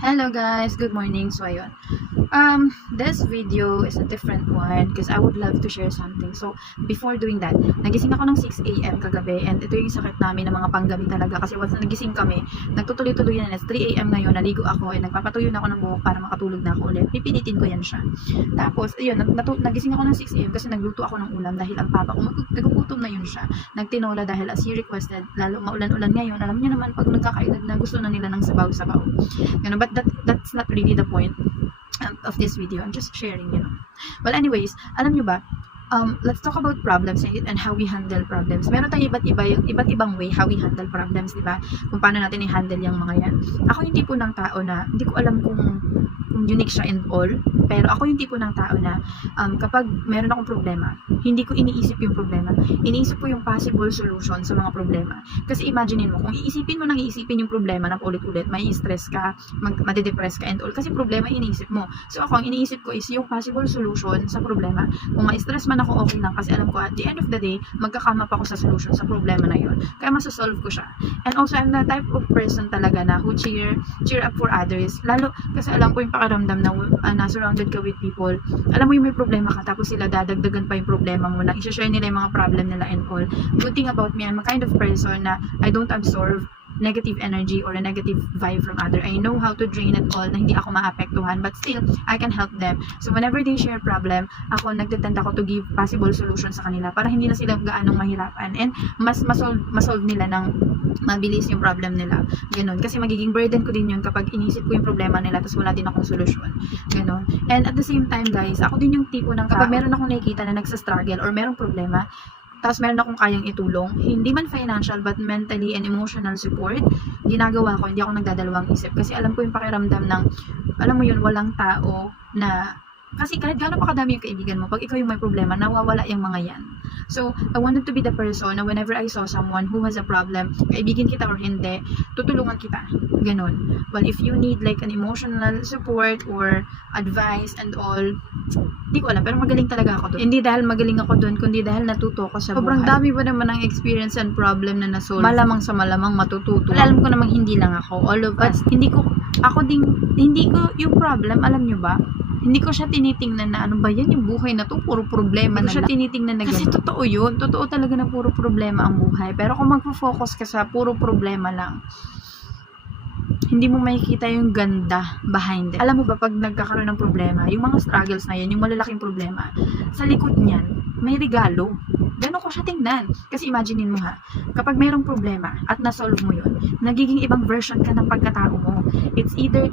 Hello guys, good morning. So ayun. This video is a different one because I would love to share something. So before doing that, nagising ako ng 6 AM kagabi and ito yung sakit namin ng mga panggabi talaga kasi once na nagising kami, nagtutuloy-tuloy yan. It's 3 AM ngayon, naligo ako and nagpapatuyo na ako ng buhok para makatulog na ako ulit. Pipilitin ko yan siya. Tapos, ayun, nagising ako ng 6 AM kasi nagluto ako ng ulam dahil ang papa ko, nagugutom na yun siya. Nagtinola dahil as he requested, lalo maulan-ulan ngayon. Alam niyo naman, pag nagkakaedad na gusto na nila ng sabaw-sabaw. But that's not really the point of this video. I'm just sharing, Well, anyways, alam nyo ba, let's talk about problems and how we handle problems. Meron tayong iba't ibang way how we handle problems, di ba? Kung paano natin i-handle yung mga yan. Ako yung tipo ng tao na, hindi ko alam kung unique siya and all, pero ako yung tipo ng tao na kapag meron akong problema, hindi ko iniisip yung problema. Iniisip ko yung possible solution sa mga problema. Kasi imaginein mo, kung iisipin mo nang iisipin yung problema na ulit-ulit, may stress ka, madidepress ka and all, kasi problema iniisip mo. So ako, ang iniisip ko is yung possible solution sa problema. Kung ma-stress man ako, okay lang, kasi alam ko at the end of the day, magkakama pa ako sa solution sa problema na yun. Kaya masasolve ko siya. And also, I'm the type of person talaga na who cheer up for others. Lalo, kasi alam ko yung pakaramdam na surrounded ka with people. Alam mo yung may problema ka, tapos sila dadagdagan pa yung problema mo na i-share nila yung mga problem nila and all. Good thing about me, I'm a kind of person na I don't absorb negative energy or a negative vibe from other. I know how to drain it all na hindi ako maapektuhan, but still I can help them. So whenever they share problem, ako nagtetend ako to give possible solution sa kanila para hindi na sila gaanong mahirapan and mas masolve nila ng mabilis yung problem nila. Ganon. Kasi magiging burden ko din yun kapag inisip ko yung problema nila tapos wala din akong solusyon. Ganon. And at the same time guys, ako din yung tipo ng kapag meron akong nakikita na nagsa-struggle or merong problema, tapos meron akong kayang itulong, hindi man financial but mentally and emotional support, ginagawa ko, hindi ako nagdadalawang isip. Kasi alam ko yung pakiramdam ng, alam mo yun, walang tao na, kasi kahit gaano pa kadami yung kaibigan mo, pag ikaw yung may problema, nawawala yung mga yan. So, I wanted to be the person na whenever I saw someone who has a problem, kaibigan kita or hindi, tutulungan kita. Ganon. Well, if you need like an emotional support or advice and all, hindi ko alam, pero magaling talaga ako doon. Hindi dahil magaling ako doon, kundi dahil natuto ko sa buhay. Sobrang dami ba naman ang experience and problem na nasolve? Malamang sa malamang matututo. Alam ko namang hindi lang ako, all of us. Hindi ko yung problem, alam nyo ba? Hindi ko siya tinitingnan na ano ba yan, yung buhay na to, puro problema na lang. Hindi ko siya tinitingnan na kasi totoo yun. Totoo talaga na puro problema ang buhay. Pero kung magpo-focus ka sa puro problema lang, hindi mo makikita yung ganda behind it. Alam mo ba, pag nagkakaroon ng problema, yung mga struggles na yan, yung malalaking problema, sa likod niyan, may regalo. Gano'n ko siya tingnan. Kasi imaginein mo ha, kapag mayroong problema at nasolve mo yun, nagiging ibang version ka ng pagkatao mo. It's either